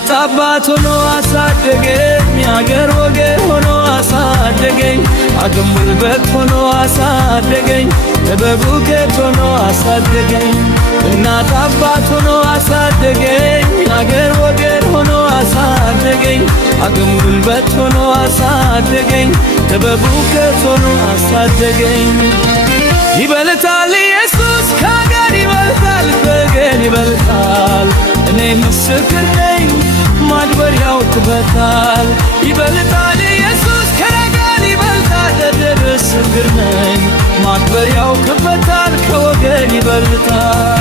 እናት አባት ሆኖ አሳደገኝ አገር ወገን ሆኖ አሳደገኝ አቅም ጉልበት ሆኖ አሳደገኝ ጥበብ እውቀት ሆኖ አሳደገኝ እናት አባት ሆኖ አሳደገኝ አገር ወገን ሆኖ አሳደገኝ አቅም ጉልበት ሆኖ አሳደገኝ ጥበብ እውቀት ሆኖ አሳደገኝ ይበልጣል ኢየሱስ ከአገር ይበልጣል ከወገን ይበልጣል እኔ ምስክር ነኝ ማድበሪያው ክበታል ይበልጣል ኢየሱስ ከአገር ይበልጣል ምስክር ነኝ ማድበሪያው ክበታል ከወገን ይበልጣል